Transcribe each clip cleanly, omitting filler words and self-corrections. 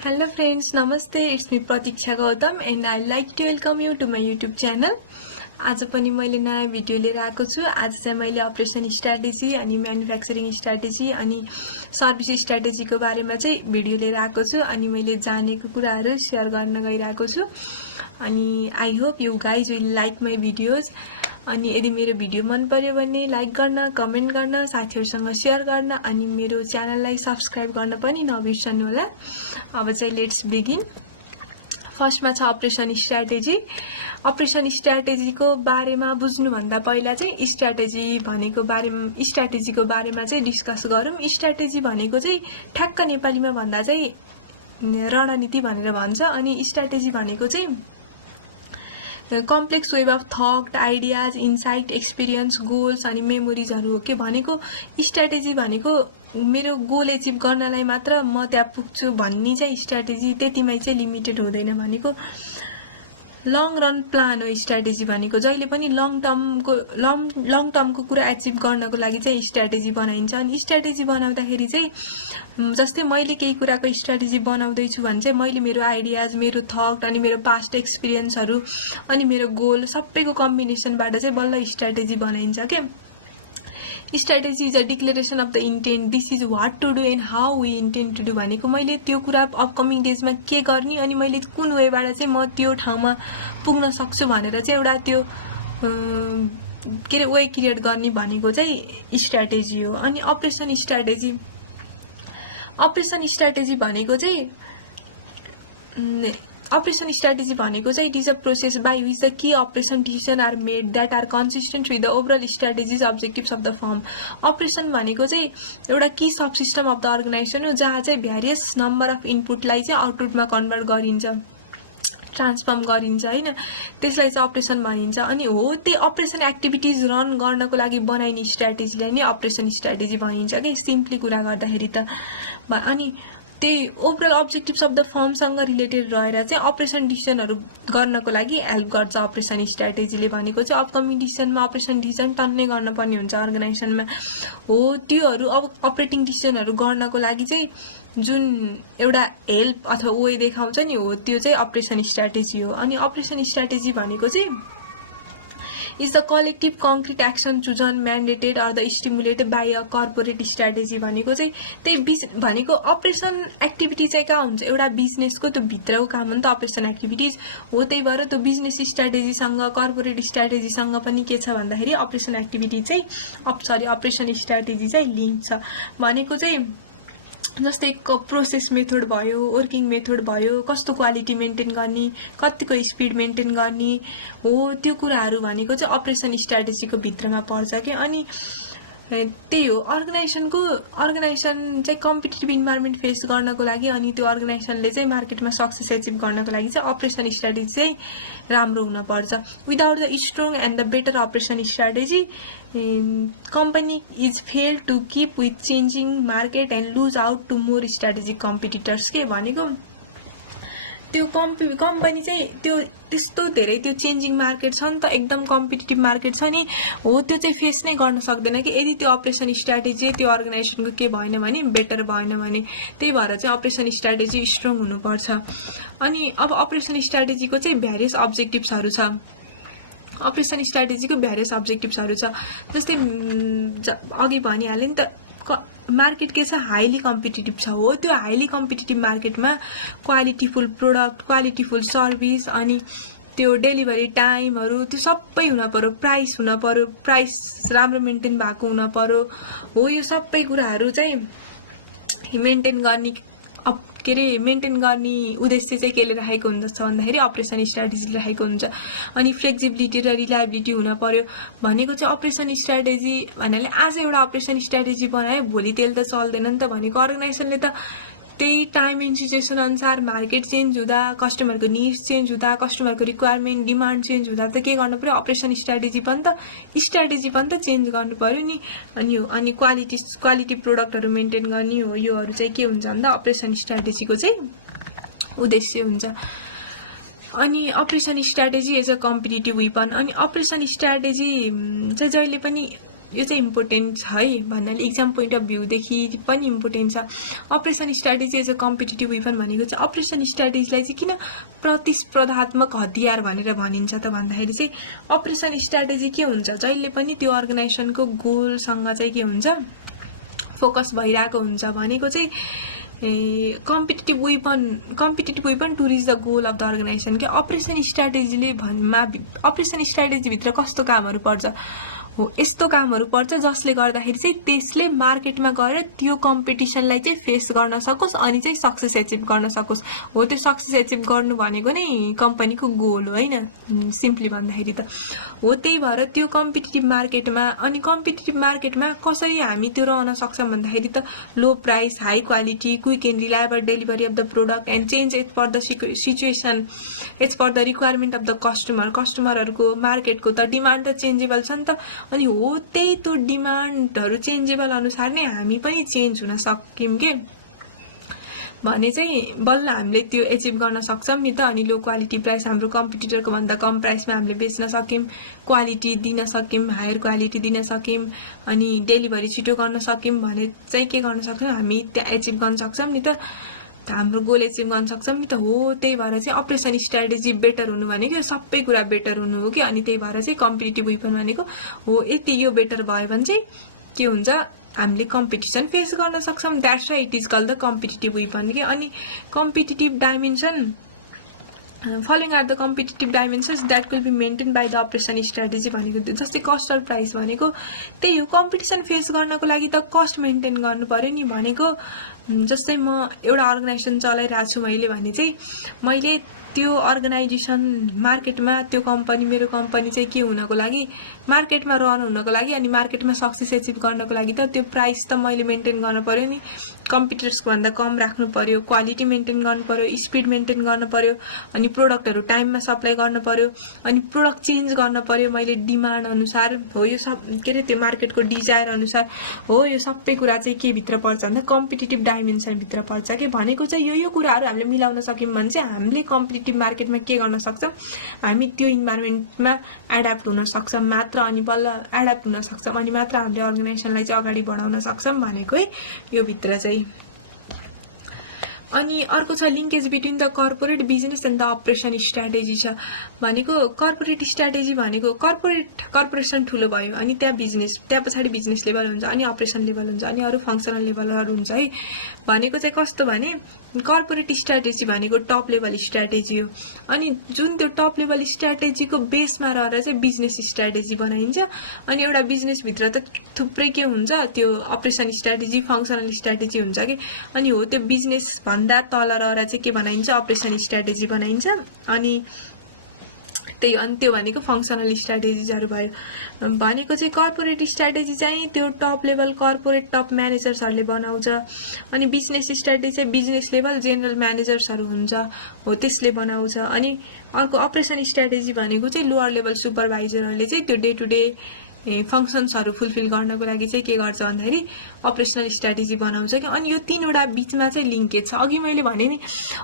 Hello friends, Namaste. It's me Pratiksha Gautam and I like to welcome you to my YouTube channel. आज पनि मैले नयाँ video लिएर आएको छु। आज चाहिँ मैले अपरेसन स्ट्र्याटेजी अनि म्यानुफ्याक्चरिङ स्ट्र्याटेजी अनि सर्भिस स्ट्र्याटेजीको बारेमा चाहिँ भिडियो लिएर आएको छु अनि मैले जानेको कुराहरू शेयर गर्न गइरहेको छु अनि I hope you guys will like my videos. अनि यदि मेरो भिडियो मन पर्यो भने लाइक गर्न, कमेन्ट गर्न, साथीहरुसँग शेयर गर्न अनि मेरो च्यानललाई सब्स्क्राइब गर्न पनि नबिर्सनु होला। अब चाहिँ लेट्स बिगिन। फर्स्टमा छ अपरेसन स्ट्र्याटेजी। अपरेसन स्ट्र्याटेजीको बारेमा बुझ्नु भन्दा पहिला चाहिँ स्ट्र्याटेजीको बारेमा चाहिँ डिस्कस गरौँ। स्ट्र्याटेजी भनेको चाहिँ ठ्याक्क नेपालीमा भन्दा चाहिँ रणनीति भनेर भन्छ अनि स्ट्र्याटेजी भनेको चाहिँ complex web of thought, ideas, insight, experience, goals अनि मेमोरिजहरु हो के भनेको। स्ट्र्याटेजी भनेको मेरो गोल एचिभ गर्नलाई मात्र म त्यहाँ पुग्छु भन्ने चाहिँ स्ट्र्याटेजी त्यतिमै चाहिँ लिमिटेड हुँदैन भनेको। लङ रन प्लान हो स्ट्र्याटेजी भनेको। जहिले पनि लङ टर्मको कुरा एचिभ गर्नको लागि चाहिँ स्ट्र्याटेजी बनाइन्छ अनि स्ट्र्याटेजी बनाउँदाखेरि चाहिँ जस्तै मैले केही कुराको स्ट्र्याटेजी बनाउँदैछु भने चाहिँ मैले मेरो आइडियाज, मेरो थट अनि मेरो पास्ट एक्सपिरियन्सहरु अनि मेरो गोल सबैको कम्बिनेसनबाट चाहिँ बल्ल स्ट्र्याटेजी बनाइन्छ के। Strategy is a declaration of the intent, this is what to do and how we intend to do भनेको मैले त्यो कुरा अपकमिङ डेजमा के गर्ने अनि मैले कुन वेबाट चाहिँ म त्यो ठाउँमा पुग्न सक्छु भनेर चाहिँ एउटा त्यो के वे क्रिएट गर्ने भनेको चाहिँ स्ट्र्याटेजी हो। अनि अपरेसन स्ट्र्याटेजी भनेको चाहिँ it is a process by which the key operation decision are made that are consistent with the overall strategies objectives of the firm. Operation भनेको चाहिँ एउटा key subsystem of the organisation हो जहाँ चाहिँ भ्यारियस number of इनपुटलाई चाहिँ आउटपुटमा convert गरिन्छ, transform गरिन्छ हैन, त्यसलाई चाहिँ अपरेसन भनिन्छ। अनि हो त्यो अपरेसन एक्टिभिटिज रन गर्नको लागि बनाइने स्ट्र्याटेजीलाई नै अपरेसन स्ट्र्याटेजी भनिन्छ के सिम्पली कुरा गर्दाखेरि त। अनि त्यही ओभरअल अब्जेक्टिभ्स अफ द फर्मसँग रिलेटेड रहेर चाहिँ अपरेसन डिसिजनहरु गर्नको लागि हेल्प गर्छ अपरेसन स्ट्र्याटेजीले भनेको चाहिँ। अपकमिङ डिसिजनमा अपरेसन डिसिजन टन्नै गर्न पर्ने हुन्छ अर्गनाइजेसनमा हो, त्योहरु अब अपरेटिङ डिसिजनहरु गर्नको लागि चाहिँ जुन एउटा हेल्प अथवा वे देखाउँछ नि हो त्यो चाहिँ अपरेसन स्ट्र्याटेजी हो। अनि अपरेसन स्ट्र्याटेजी भनेको चाहिँ is the collective concrete action chosen, mandated or the stimulated by a corporate strategy भनेको चाहिँ त्यही भनेको अपरेसन एक्टिभिटी चाहिँ कहाँ हुन्छ एउटा बिजनेसको त्यो भित्रको काम हो नि त अपरेसन एक्टिभिटिज हो। त्यही भएर त्यो बिजनेस स्ट्र्याटेजीसँग कर्पोरेट स्ट्र्याटेजीसँग पनि के छ भन्दाखेरि अपरेसन एक्टिभिटी चाहिँ अपरेसन स्ट्र्याटेजी चाहिँ लिङ्क छ भनेको चाहिँ। जस्तै प्रोसेस मेथड भयो, वर्किङ मेथड भयो, कस्तो क्वालिटी मेन्टेन गर्ने, कतिको स्पिड मेन्टेन गर्ने हो, त्यो कुराहरू भनेको चाहिँ अपरेसन स्ट्र्याटेजीको भित्रमा पर्छ के। अनि त्यही हो अर्गनाइजेसन चाहिँ कम्पिटिटिभ इन्भाइरोमेन्ट फेस गर्नको लागि अनि त्यो अर्गनाइजेसनले चाहिँ मार्केटमा सक्सेस एचिभ गर्नको लागि चाहिँ अपरेसन स्ट्र्याटेजी चाहिँ राम्रो हुन पर्छ। Without the strong and the better operation strategy company is failed to keep with changing market and lose out to more strategic competitors के भनेको। त्यो कम्पनी चाहिँ त्यो त्यस्तो धेरै त्यो चेन्जिङ मार्केट छ नि त, एकदम कम्पिटिटिभ मार्केट छ नि हो, त्यो चाहिँ फेस नै गर्न सक्दैन कि यदि त्यो अपरेसन स्ट्र्याटेजी त्यो अर्गनाइजेसनको के भएन भने, बेटर भएन भने। त्यही भएर चाहिँ अपरेसन स्ट्र्याटेजी स्ट्रङ हुनुपर्छ। अनि अब अपरेसन स्ट्र्याटेजीको चाहिँ भ्यारियस अब्जेक्टिभ्सहरु छ। अपरेसन स्ट्र्याटेजीको भ्यारियस अब्जेक्टिभ्सहरु छ जस्तै अघि भनिहाले नि त मार्केट के छ हाइली कम्पिटिटिभ छ हो। त्यो हाइली कम्पिटिटिभ मार्केटमा क्वालिटीफुल प्रोडक्ट, क्वालिटीफुल सर्भिस अनि त्यो डेलिभरी टाइमहरु त्यो सबै हुन पर्यो, प्राइस हुन पर्यो, प्राइस राम्रो मेन्टेन भएको हुन पर्यो हो। यो सबै कुराहरू चाहिँ मेन्टेन गर्ने उद्देश्य चाहिँ केले राखेको हुन्छ भन्दाखेरि अपरेसन स्ट्र्याटेजीले राखेको हुन्छ। अनि फ्लेक्सिबिलिटी र रिलायबिलिटी हुन पर्यो भनेको चाहिँ अपरेसन स्ट्र्याटेजी भन्नाले आज एउटा अपरेसन स्ट्र्याटेजी बनायो भोलि त्यसले त चल्दैन नि त भनेको। अर्गनाइजेसनले त त्यही टाइम एन्ड सिचुएसन अनुसार मार्केट चेन्ज हुँदा, कस्टमरको निड्स चेन्ज हुँदा, कस्टमरको रिक्वायरमेन्ट डिमान्ड चेन्ज हुँदा त के गर्नु पर्यो अपरेसन स्ट्र्याटेजी पनि त चेन्ज गर्नु पर्यो नि। अनि क्वालिटी प्रोडक्टहरु मेन्टेन गर्ने हो। योहरु चाहिँ के हुन्छ भन्दा अपरेसन स्ट्र्याटेजीको चाहिँ उद्देश्य हुन्छ। अनि operation strategy as a competitive weapon. अनि अपरेसन स्ट्र्याटेजी चाहिँ जहिले पनि यो चाहिँ इम्पोर्टेन्ट छ है भन्नाले एक्जाम पोइन्ट अफ भ्यूदेखि पनि इम्पोर्टेन्ट छ। Operation strategy as a competitive weapon भनेको चाहिँ अपरेसन स्ट्राटेजीलाई चाहिँ किन प्रतिस्पर्धात्मक हतियार भनेर भनिन्छ त भन्दाखेरि चाहिँ अपरेसन स्ट्राटेजी के हुन्छ, जहिले पनि त्यो अर्गनाइजेसनको गोलसँग चाहिँ के हुन्छ, फोकस भइरहेको हुन्छ। भनेको चाहिँ competitive weapon to reach the goal of the organization. के अपरेसन स्ट्राटेजीले अपरेसन स्ट्राटेजीभित्र कस्तो कामहरू पर्छ हो, यस्तो कामहरू पर्छ जसले गर्दाखेरि चाहिँ त्यसले मार्केटमा गएर त्यो कम्पिटिसनलाई चाहिँ फेस गर्न सकोस् अनि चाहिँ सक्सेस एचिभ गर्न सकोस्। हो, त्यो सक्सेस एचिभ गर्नु भनेको नै कम्पनीको गोल हो होइन, सिम्पली भन्दाखेरि त हो। त्यही भएर त्यो कम्पिटिटिभ मार्केटमा कसरी हामी त्यो रहन सक्छौँ भन्दाखेरि त low price, high quality, quick and reliable delivery of the product and change as per the situation, as per the requirement of the कस्टमरहरूको मार्केटको त डिमान्ड त चेन्जेबल छ नि त। अनि हो, त्यही त्यो डिमान्डहरू चेन्जेबल अनुसार नै हामी पनि चेन्ज हुन सक्यौँ के भने चाहिँ बल्ल हामीले त्यो एचिभ गर्न सक्छौँ नि त। अनि लो क्वालिटी प्राइस, हाम्रो कम्पिटिटरको भन्दा कम प्राइसमा हामीले बेच्न सक्यौँ, क्वालिटी दिन सक्यौँ, हायर क्वालिटी दिन सक्यौँ, अनि डेलिभरी छिटो गर्न सक्यौँ भने चाहिँ के गर्न सक्छौँ, हामी त्यहाँ एचिभ गर्न सक्छौँ नि त, हाम्रो गोल एचिभ गर्न सक्छौँ नि त। हो, त्यही भएर चाहिँ अपरेसन स्ट्राटेजी बेटर हुनु भनेको सबै कुरा बेटर हुनु हो कि। अनि त्यही भएर चाहिँ कम्पिटिटिभ वेपन भनेको हो, यति यो बेटर भयो भने चाहिँ के हुन्छ, हामीले कम्पिटिसन फेस गर्न सक्छौँ। That's why it is called the competitive weapon के। अनि competitive dimension, following are the competitive dimensions that will be maintain by the operation strategy भनेको जस्तै कस्ट र प्राइस भनेको त्यही हो। कम्पिटिसन फेस गर्नको लागि त कस्ट मेन्टेन गर्नु पर्यो नि। भनेको जस्तै म एउटा अर्गनाइजेसन चलाइरहेको छु मैले भने चाहिँ मैले त्यो अर्गनाइजेसन मार्केटमा त्यो कम्पनी, मेरो कम्पनी चाहिँ के हुनको लागि, मार्केटमा रन हुनको लागि अनि मार्केटमा सक्सेस एचिभ गर्नको लागि त त्यो प्राइस त मैले मेन्टेन गर्नु पर्यो नि, कम्पिटिटर्सको भन्दा कम राख्नु पर्यो, क्वालिटी मेन्टेन गर्नु पर्यो, स्पिड मेन्टेन गर्नु पर्यो, अनि प्रोडक्टहरू टाइममा सप्लाई गर्नु पर्यो, अनि प्रोडक्ट चेन्ज गर्नु पर्यो मैले डिमान्ड अनुसार। हो, यो सब के अरे त्यो मार्केटको डिजायर अनुसार हो। यो सबै कुरा चाहिँ के भित्र पर्छ भन्दा कम्पिटिटिभ डाइमेन्सन भित्र पर्छ के। भनेको चाहिँ यो कुराहरू हामीले मिलाउन सक्यौँ भने चाहिँ हामीले कम्पिटिटिभ मार्केटमा के गर्न सक्छौँ, हामी त्यो इन्भाइरोमेन्टमा एडाप्ट हुन सक्छौँ मात्र, अनि बल्ल एडाप्ट हुन सक्छौँ अनि मात्र हामीले अर्गनाइजेसनलाई चाहिँ अगाडि बढाउन सक्छौँ भनेको है यो भित्र चाहिँ। अनि अर्को छ linkage between the corporate business and the operation strategy छ। भनेको कर्पोरेट स्ट्राटेजी भनेको कर्पोरेसन ठुलो भयो अनि त्यहाँ बिजनेस, त्यहाँ पछाडि बिजनेस लेभल हुन्छ, अनि अपरेसन लेभल हुन्छ, अनि अरू फङ्सनल लेभलहरू हुन्छ है। भनेको चाहिँ कस्तो भने कर्पोरेट स्ट्राटेजी भनेको टप लेभल स्ट्राटेजी हो, अनि जुन त्यो टप लेभल स्ट्राटेजीको बेसमा रहेर चाहिँ बिजनेस स्ट्राटेजी बनाइन्छ। अनि एउटा बिजनेसभित्र त थुप्रै के हुन्छ, त्यो अपरेसन स्ट्राटेजी, फङ्सनल स्ट्राटेजी हुन्छ कि। अनि हो, त्यो बिजनेस भन्दा तल रहेर चाहिँ के बनाइन्छ, अपरेसन स्ट्राटेजी बनाइन्छ। अनि त्यही, अनि त्यो भनेको फङ्सनल स्ट्राटेजिजहरू भयो। भनेको चाहिँ कर्पोरेट स्ट्राटेजी चाहिँ त्यो टप लेभल कर्पोरेट टप म्यानेजर्सहरूले बनाउँछ, अनि बिजनेस स्ट्राटेजी चाहिँ बिजनेस लेभल जेनरल म्यानेजर्सहरू हुन्छ हो, त्यसले बनाउँछ। अनि अर्को अपरेसन स्ट्राटेजी भनेको चाहिँ लोअर लेभल सुपरभाइजरहरूले चाहिँ त्यो डे टु डे फङ्सन्सहरू फुलफिल गर्नको लागि चाहिँ के गर्छ भन्दाखेरि अपरेसनल स्ट्राटेजी बनाउँछ कि। अनि यो तीनवटा बिचमा चाहिँ लिङ्केज छ। अघि मैले भने नि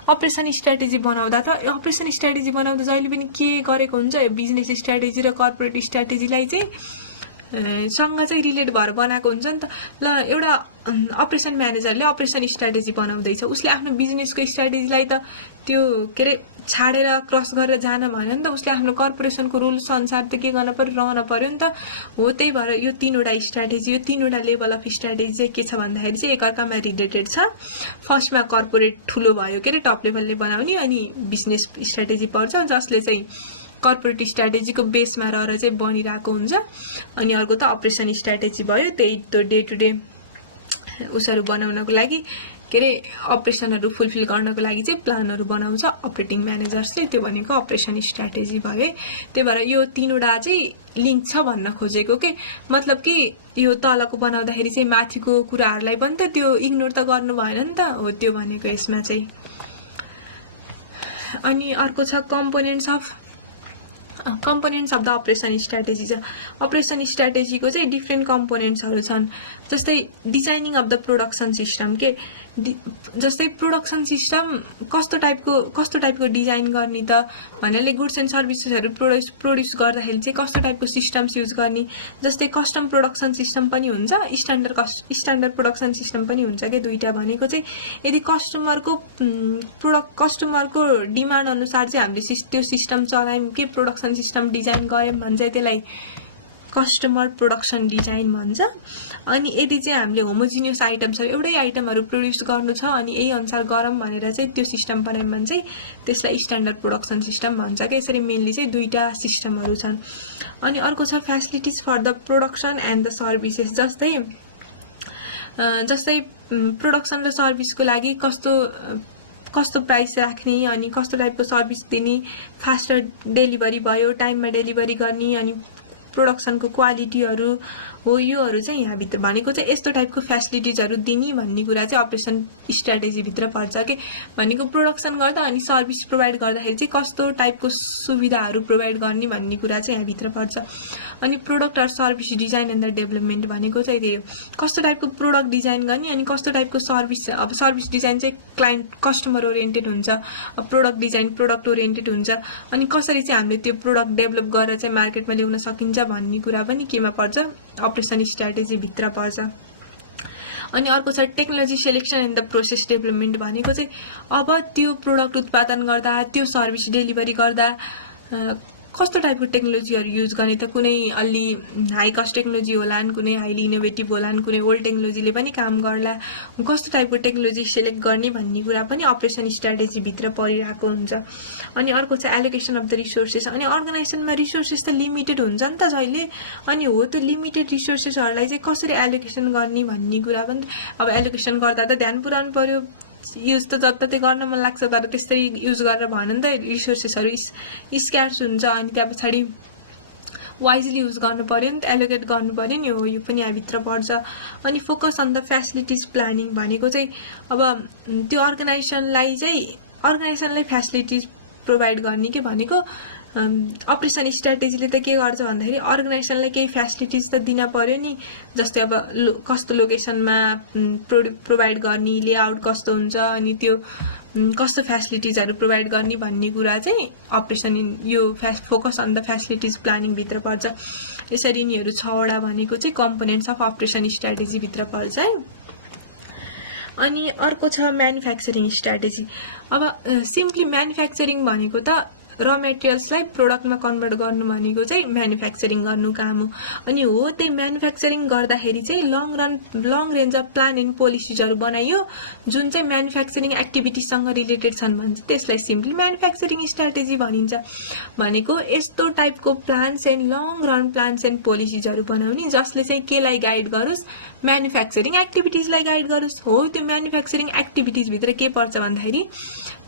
अपरेसन स्ट्राटेजी बनाउँदा त अपरेसन स्ट्राटेजी बनाउँदा जहिले पनि के गरेको हुन्छ, यो बिजनेस स्ट्राटेजी र कर्पोरेट स्ट्राटेजीलाई चाहिँ सँग चाहिँ रिलेट भएर बनाएको हुन्छ नि त। ल एउटा अपरेसन म्यानेजरले अपरेसन स्ट्राटेजी बनाउँदैछ, उसले आफ्नो बिजनेसको स्ट्राटेजीलाई त त्यो के अरे छाडेर क्रस गरेर जान भएन नि त, उसले आफ्नो कर्पोरेसनको रुल्स अनुसार त के गर्न पर्यो, रहन पर्यो नि त। हो, त्यही भएर यो तीनवटा स्ट्राटेजी, यो तीनवटा लेभल अफ स्ट्राटेजी चाहिँ के छ भन्दाखेरि चाहिँ एकअर्कामा रिलेटेड छ। फर्स्टमा कर्पोरेट ठुलो भयो के अरे टप लेभलले बनाउने, अनि बिजनेस स्ट्राटेजी पर्छ जसले चाहिँ कर्पोरेट स्ट्राटेजीको बेसमा रहेर चाहिँ बनिरहेको हुन्छ। अनि अर्को त अपरेसन स्ट्राटेजी भयो, त्यही त्यो डे टु डे उसहरू बनाउनको लागि के अरे अपरेसनहरू फुलफिल गर्नको लागि चाहिँ प्लानहरू बनाउँछ अपरेटिङ म्यानेजर्सले, त्यो भनेको अपरेसन स्ट्राटेजी भयो। त्यही भएर यो तीनवटा चाहिँ लिङ्क छ भन्न खोजेको के। मतलब कि यो तलको बनाउँदाखेरि चाहिँ माथिको कुराहरूलाई पनि त त्यो इग्नोर त गर्नु भएन नि त। हो, त्यो भनेको यसमा चाहिँ। अनि अर्को छ components of the operation strategy छ। अपरेसन स्ट्राटेजीको चाहिँ डिफ्रेन्ट कम्पोनेन्ट्सहरू छन्। जस्तै designing of the production system के जस्तै प्रोडक्सन सिस्टम कस्तो टाइपको डिजाइन गर्ने त भन्नाले गुड्स एन्ड सर्भिसेसहरू प्रोड्युस गर्दाखेरि चाहिँ कस्तो टाइपको सिस्टम्स युज गर्ने जस्तै कस्टम प्रोडक्सन सिस्टम पनि हुन्छ स्ट्यान्डर्ड प्रोडक्सन सिस्टम पनि हुन्छ के दुईटा भनेको चाहिँ यदि कस्टमरको डिमान्ड अनुसार चाहिँ हामीले त्यो सिस्टम चलायौँ के प्रोडक्सन सिस्टम डिजाइन गऱ्यौँ भने चाहिँ त्यसलाई कस्टमर प्रोडक्सन डिजाइन भन्छ अनि यदि चाहिँ हामीले होमोजिनियस आइटम्सहरू एउटै आइटमहरू प्रोड्युस गर्नु छ अनि यही अनुसार गरौँ भनेर चाहिँ त्यो सिस्टम बनायौँ भने चाहिँ त्यसलाई स्ट्यान्डर्ड प्रोडक्सन सिस्टम भन्छ के यसरी मेनली चाहिँ दुईटा सिस्टमहरू छन् अनि अर्को छ facilities for the production and the services जस्तै प्रोडक्सन र सर्भिसको लागि कस्तो प्राइस राख्ने अनि कस्तो टाइपको सर्भिस दिने फास्टर डेलिभरी भयो टाइममा डेलिभरी गर्ने अनि प्रोडक्सनको क्वालिटीहरू हो योहरू चाहिँ यहाँभित्र भनेको चाहिँ यस्तो टाइपको फ्यासिलिटिजहरू दिने भन्ने कुरा चाहिँ अपरेसन स्ट्राटेजीभित्र पर्छ के भनेको प्रोडक्सन गर्दा अनि सर्भिस प्रोभाइड गर्दाखेरि चाहिँ कस्तो टाइपको सुविधाहरू प्रोभाइड गर्ने भन्ने कुरा चाहिँ यहाँभित्र पर्छ अनि product or service design and the development भनेको चाहिँ त्यही हो कस्तो टाइपको प्रोडक्ट डिजाइन गर्ने अनि कस्तो टाइपको सर्भिस अब सर्भिस डिजाइन चाहिँ क्लाइन्ट कस्टमर ओरिएन्टेड हुन्छ प्रोडक्ट डिजाइन प्रोडक्ट ओरिएन्टेड हुन्छ अनि कसरी चाहिँ हामीले त्यो प्रोडक्ट डेभलप गरेर चाहिँ मार्केटमा ल्याउन सकिन्छ भन्ने कुरा पनि केमा पर्छ अपरेसन स्ट्राटेजीभित्र पर्छ अनि अर्को छ technology selection and the process development भनेको चाहिँ अब त्यो प्रोडक्ट उत्पादन गर्दा त्यो सर्भिस डेलिभरी गर्दा कस्तो टाइपको टेक्नोलोजीहरू युज गर्ने त कुनै अलि हाई कस्ट टेक्नोलोजी होलान् कुनै हाइली इनोभेटिभ होलान् कुनै ओल्ड टेक्नोलोजीले पनि काम गर्ला कस्तो टाइपको टेक्नोलोजी सेलेक्ट गर्ने भन्ने कुरा पनि अपरेसन स्ट्राटेजीभित्र परिरहेको हुन्छ अनि अर्को छ एलोकेसन अफ द रिसोर्सेस अनि अर्गनाइजेसनमा रिसोर्सेस त लिमिटेड हुन्छ नि त जहिले अनि हो त्यो लिमिटेड रिसोर्सेसहरूलाई चाहिँ कसरी एलोकेसन गर्ने भन्ने कुरा पनि अब एलोकेसन गर्दा त ध्यान पुर्याउनु पर्यो युज त जति गर्न मन लाग्छ तर त्यसरी युज गरेर भएन नि त रिसोर्सेसहरू स्क्यार्स हुन्छ अनि त्यहाँ पछाडि वाइजली युज गर्नु पर्यो नि त एलोकेट गर्नु पर्यो नि हो यो पनि यहाँभित्र पर्छ अनि focus on the facilities planning भनेको चाहिँ अब त्यो अर्गनाइजेसनलाई फ्यासिलिटिज प्रोभाइड गर्ने के भनेको अपरेसन स्ट्राटेजीले त के गर्छ भन्दाखेरि अर्गनाइजेसनलाई केही फ्यासिलिटिज त दिन पर्यो नि जस्तै अब कस्तो लोकेसनमा प्रोभाइड गर्ने लेआउट कस्तो हुन्छ अनि त्यो कस्तो फ्यासिलिटिजहरू प्रोभाइड गर्ने भन्ने कुरा चाहिँ अपरेसन यो फोकस अन द फ्यासिलिटिज प्लानिङभित्र पर्छ यसरी यिनीहरू 6वटा भनेको चाहिँ कम्पोनेन्ट्स अफ अपरेसन स्ट्राटेजीभित्र पर्छ है अनि अर्को छ म्यानुफ्याक्चरिङ स्ट्राटेजी अब सिम्पली म्यानुफ्याक्चरिङ भनेको त र मेटेरियल्सलाई प्रोडक्टमा कन्भर्ट गर्नु भनेको चाहिँ म्यानुफ्याक्चरिङ गर्नु काम हो अनि हो त्यही म्यानुफ्याक्चरिङ गर्दाखेरि चाहिँ long range of plan and पोलिसिजहरू बनाइयो जुन चाहिँ म्यानुफ्याक्चरिङ एक्टिभिटीसँग रिलेटेड छन् भन्छ त्यसलाई सिम्पली म्यानुफ्याक्चरिङ स्ट्राटेजी भनिन्छ भनेको यस्तो टाइपको plans and long run plans and पोलिसिजहरू बनाउने जसले चाहिँ केलाई गाइड गरोस् म्यानुफ्याक्चरिङ एक्टिभिटिजलाई गाइड गरोस् हो त्यो म्यानुफ्याक्चरिङ एक्टिभिटिजभित्र के पर्छ भन्दाखेरि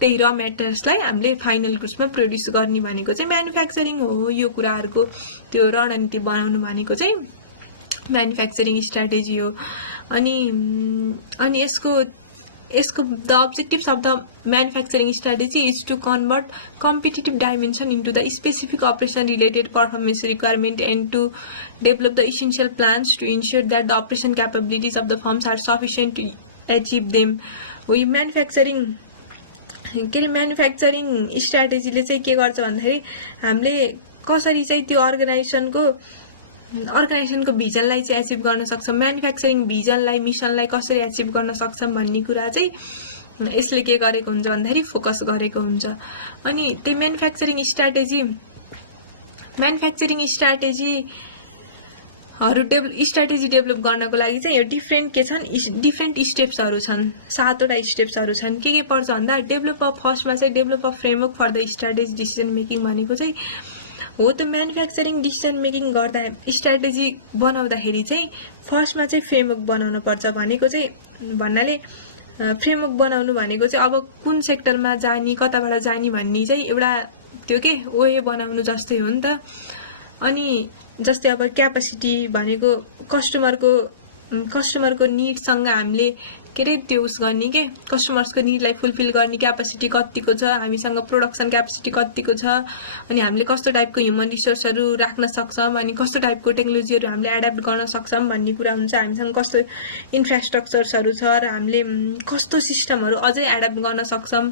त्यही र मेटेरियल्सलाई हामीले फाइनल गुड्समा प्रोड्युस गर्ने भनेको चाहिँ म्यानुफ्याक्चरिङ हो यो कुराहरूको त्यो रणनीति बनाउनु भनेको चाहिँ म्यानुफ्याक्चरिङ स्ट्राटेजी हो अनि यसको the objectives of the manufacturing strategy is to convert competitive dimension into the specific operation related performance requirement and to develop the essential plans to ensure that the operation capabilities of the firms are sufficient to achieve them हो यो manufacturing स्ट्राटेजीले चाहिँ के गर्छ भन्दाखेरि हामीले कसरी चाहिँ त्यो अर्गनाइजेसनको भिजनलाई चाहिँ एचिभ गर्न सक्छौँ म्यानुफ्याक्चरिङ भिजनलाई मिसनलाई कसरी एचिभ गर्न सक्छौँ भन्ने कुरा चाहिँ यसले के गरेको हुन्छ भन्दाखेरि फोकस गरेको हुन्छ अनि त्यो म्यानुफ्याक्चरिङ स्ट्राटेजी डेभलप गर्नको लागि चाहिँ यो डिफ्रेन्ट स्टेप्सहरू छन् 7वटा स्टेप्सहरू छन् के पर्छ भन्दा फर्स्टमा चाहिँ develop of framework for the strategy decision making भनेको चाहिँ हो त्यो म्यानुफ्याक्चरिङ डिसिजन मेकिङ गर्दा स्ट्राटेजी बनाउँदाखेरि चाहिँ फर्स्टमा चाहिँ फ्रेमवर्क बनाउनु पर्छ भनेको चाहिँ भन्नाले फ्रेमवर्क बनाउनु भनेको चाहिँ अब कुन सेक्टरमा जाने कताबाट जाने भन्ने चाहिँ एउटा त्यो के ओए बनाउनु जस्तै हो नि त अनि जस्तै अब क्यापेसिटी भनेको कस्टमरको निडसँग हामीले के अरे त्यो उस गर्ने के कस्टमर्सको निडलाई फुलफिल गर्ने क्यापेसिटी कतिको छ, हामीसँग प्रोडक्सन क्यापेसिटी कतिको छ, अनि हामीले कस्तो टाइपको ह्युमन रिसोर्सहरू राख्न सक्छौँ, अनि कस्तो टाइपको टेक्नोलोजीहरू हामीले एडाप्ट गर्न सक्छौँ भन्ने कुरा हुन्छ। हामीसँग कस्तो इन्फ्रास्ट्रक्चर्सहरू छ र हामीले कस्तो सिस्टमहरू अझै एडाप्ट गर्न सक्छौँ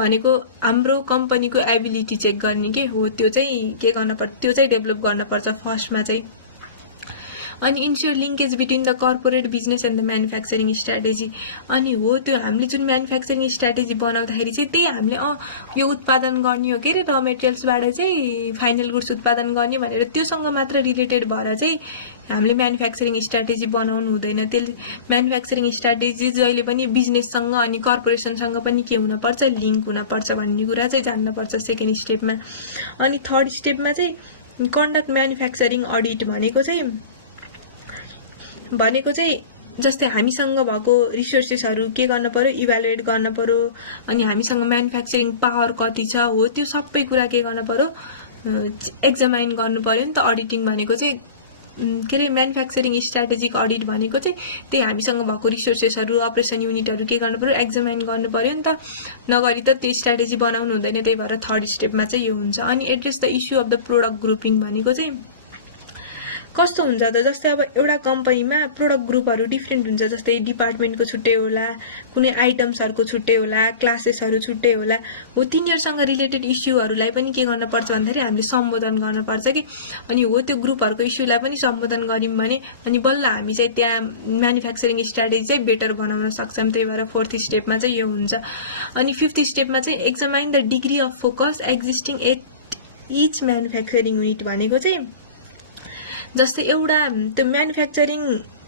भनेको हाम्रो कम्पनीको एबिलिटी चेक गर्ने के हो, त्यो चाहिँ के गर्न पर्छ, त्यो चाहिँ डेभलप गर्नुपर्छ फर्स्टमा चाहिँ। अनि ensure linkage between the corporate business and the manufacturing strategy. अनि हो त्यो हामीले जुन म्यानुफ्याक्चरिङ स्ट्राटेजी बनाउँदाखेरि चाहिँ त्यही हामीले यो उत्पादन गर्ने हो के अरे र मेटेरियल्सबाट चाहिँ फाइनल गुड्स उत्पादन गर्ने भनेर त्योसँग मात्र रिलेटेड भएर चाहिँ हामीले म्यानुफ्याक्चरिङ स्ट्राटेजी बनाउनु हुँदैन। त्यसले म्यानुफ्याक्चरिङ स्ट्राटेजी जहिले पनि बिजनेससँग अनि कर्पोरेसनसँग पनि के हुनपर्छ, लिङ्क हुनपर्छ भन्ने कुरा चाहिँ जान्नुपर्छ सेकेन्ड स्टेपमा। अनि थर्ड स्टेपमा चाहिँ कन्डक्ट म्यानुफ्याक्चरिङ अडिट भनेको चाहिँ जस्तै हामीसँग भएको रिसोर्सेसहरू के गर्न पर्यो, इभ्यालुएट गर्न पर्यो, अनि हामीसँग म्यानुफ्याक्चरिङ पावर कति छ हो त्यो सबै कुरा के गर्न पर्यो, एक्जामाइन गर्नु पर्यो नि त। अडिटिङ भनेको चाहिँ के अरे म्यानुफ्याक्चरिङ स्ट्राटेजिक अडिट भनेको चाहिँ त्यही हामीसँग भएको रिसोर्सेसहरू अपरेसन युनिटहरू के गर्नु पर्यो, एक्जामाइन गर्नु पर्यो नि त, नगरी त त्यो स्ट्राटेजी बनाउनु हुँदैन। त्यही भएर थर्ड स्टेपमा चाहिँ यो हुन्छ। अनि address the issue of the product grouping भनेको चाहिँ कस्तो हुन्छ त, जस्तै अब एउटा कम्पनीमा प्रोडक्ट ग्रुपहरू डिफ्रेन्ट हुन्छ, जस्तै डिपार्टमेन्टको छुट्टै होला, कुनै आइटम्सहरूको छुट्टै होला, क्लासेसहरू छुट्टै होला हो। तिनीहरूसँग रिलेटेड इस्युहरूलाई पनि के गर्नुपर्छ भन्दाखेरि हामीले सम्बोधन गर्नुपर्छ कि। अनि हो त्यो ग्रुपहरूको इस्युलाई पनि सम्बोधन गऱ्यौँ भने अनि बल्ल हामी चाहिँ त्यहाँ म्यानुफ्याक्चरिङ स्ट्राटेजी चाहिँ बेटर बनाउन सक्छौँ। त्यही भएर फोर्थ स्टेपमा चाहिँ यो हुन्छ। अनि फिफ्थ स्टेपमा चाहिँ examine the degree of focus existing at each manufacturing unit भनेको चाहिँ जस्तै एउटा त्यो म्यानुफ्याक्चरिङ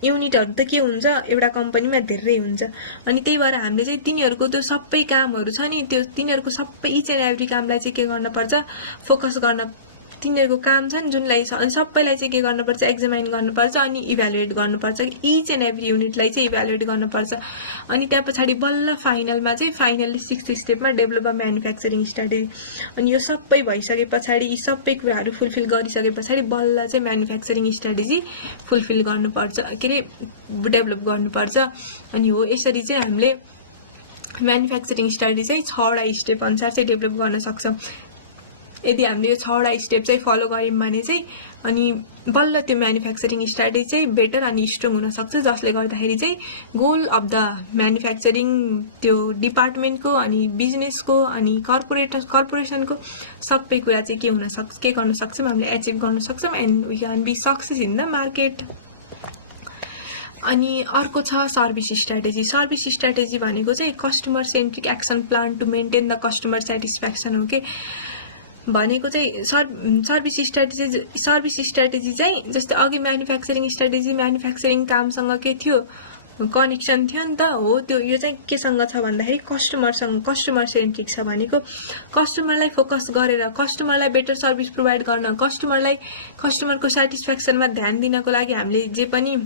युनिटहरू त के हुन्छ, एउटा कम्पनीमा धेरै हुन्छ, अनि त्यही भएर हामीले चाहिँ तिनीहरूको त्यो सबै कामहरू छ नि, त्यो तिनीहरूको सबै इच एन्ड एभ्री कामलाई चाहिँ के गर्नुपर्छ, फोकस गर्न, तिनीहरूको काम छ नि जुनलाई सबैलाई चाहिँ के गर्नुपर्छ, एक्जामाइन गर्नुपर्छ अनि इभ्यालुएट गर्नुपर्छ। इच एन्ड एभ्री युनिटलाई चाहिँ इभ्यालुएट गर्नुपर्छ। अनि त्यहाँ पछाडि बल्ल फाइनलमा चाहिँ फाइनल्ली सिक्स्थ स्टेपमा डेभलप अ म्यानुफ्याक्चरिङ स्ट्राटेजी। अनि यो सबै भइसके पछाडि यी सबै कुराहरू फुलफिल गरिसके पछाडि बल्ल चाहिँ म्यानुफ्याक्चरिङ स्ट्राटेजी फुलफिल गर्नुपर्छ, के अरे डेभलप गर्नुपर्छ। अनि हो यसरी चाहिँ हामीले म्यानुफ्याक्चरिङ स्ट्राटेजी चाहिँ 6वटा स्टेप अनुसार चाहिँ डेभलप गर्न सक्छौँ। यदि हामीले यो 6वटा स्टेप चाहिँ फलो गऱ्यौँ भने चाहिँ अनि बल्ल त्यो म्यानुफ्याक्चरिङ स्ट्राटेजी चाहिँ बेटर अनि स्ट्रङ हुनसक्छ, जसले गर्दाखेरि चाहिँ गोल अफ द म्यानुफ्याक्चरिङ त्यो डिपार्टमेन्टको अनि बिजनेसको अनि कर्पोरेसनको सबै कुरा चाहिँ के गर्न सक्छौँ, हामीले एचिभ गर्न सक्छौँ and we can be success in the market. अनि अर्को छ सर्भिस स्ट्राटेजी। सर्भिस स्ट्राटेजी भनेको चाहिँ customer centric action plan to maintain the customer satisfaction हो के भनेको चाहिँ सर्भिस स्ट्राटेजी चाहिँ जस्तै अघि म्यानुफ्याक्चरिङ स्ट्राटेजी म्यानुफ्याक्चरिङ कामसँग के थियो, कनेक्सन थियो नि त हो। त्यो यो चाहिँ केसँग छ भन्दाखेरि कस्टमरसँग, कस्टमर सेन्ट्रिक छ भनेको कस्टमरलाई फोकस गरेर कस्टमरलाई बेटर सर्भिस प्रोभाइड गर्न, कस्टमरको सेटिस्फ्याक्सनमा ध्यान दिनको लागि हामीले जे पनि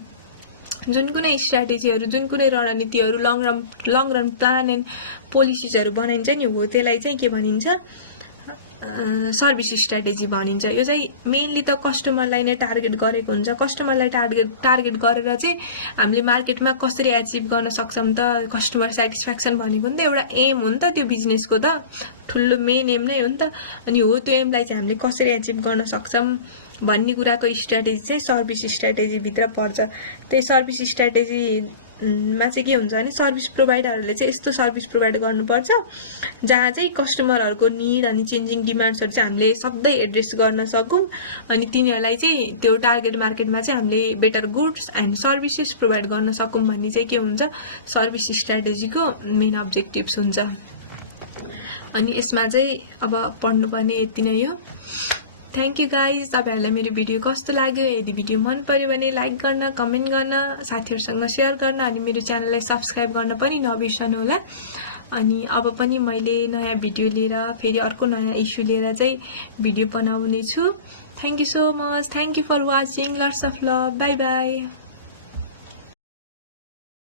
जुन कुनै स्ट्राटेजीहरू, जुन कुनै रणनीतिहरू, लङ रन प्लान एन्ड पोलिसिजहरू बनाइन्छ नि हो त्यसलाई चाहिँ के भनिन्छ, सर्भिस स्ट्राटेजी भनिन्छ। यो चाहिँ मेनली त कस्टमरलाई नै टार्गेट गरेको हुन्छ। कस्टमरलाई टार्गेट गरेर चाहिँ हामीले मार्केटमा कसरी एचिभ गर्न सक्छौँ त, कस्टमर सेटिस्फ्याक्सन भनेको नि त एउटा एम हो नि त, त्यो बिजनेसको त ठुलो मेन एम नै हो नि त। अनि हो त्यो एमलाई चाहिँ हामीले कसरी एचिभ गर्न सक्छौँ भन्ने कुराको स्ट्राटेजी चाहिँ सर्भिस स्ट्राटेजीभित्र पर्छ। त्यही सर्भिस स्ट्राटेजीमा चाहिँ के हुन्छ भने सर्भिस प्रोभाइडरहरूले चाहिँ यस्तो सर्भिस प्रोभाइड गर्नुपर्छ जहाँ चाहिँ कस्टमरहरूको निड अनि चेन्जिङ डिमान्ड्सहरू चाहिँ हामीले सधैँ एड्रेस गर्न सकौँ, अनि तिनीहरूलाई चाहिँ त्यो टार्गेट मार्केटमा चाहिँ हामीले better goods and services provide गर्न सकौँ भन्ने चाहिँ के हुन्छ, सर्भिस स्ट्राटेजीको मेन अब्जेक्टिभ्स हुन्छ। अनि यसमा चाहिँ अब पढ्नुपर्ने यति नै हो। Thank you guys. तपाईहरुलाई मेरो भिडियो कस्तो लाग्यो, यदि भिडियो मन पर्यो भने लाइक गर्न, कमेन्ट गर्न, साथीहरुसँग सेयर गर्न अनि मेरो च्यानललाई सब्स्क्राइब गर्न पनि नबिर्सनु होला। अनि अब पनि मैले नयाँ भिडियो लिएर फेरि अर्को नयाँ इस्यु लिएर चाहिँ भिडियो बनाउने छु। Thank you so much. Thank you for watching. Lots of love. Bye by.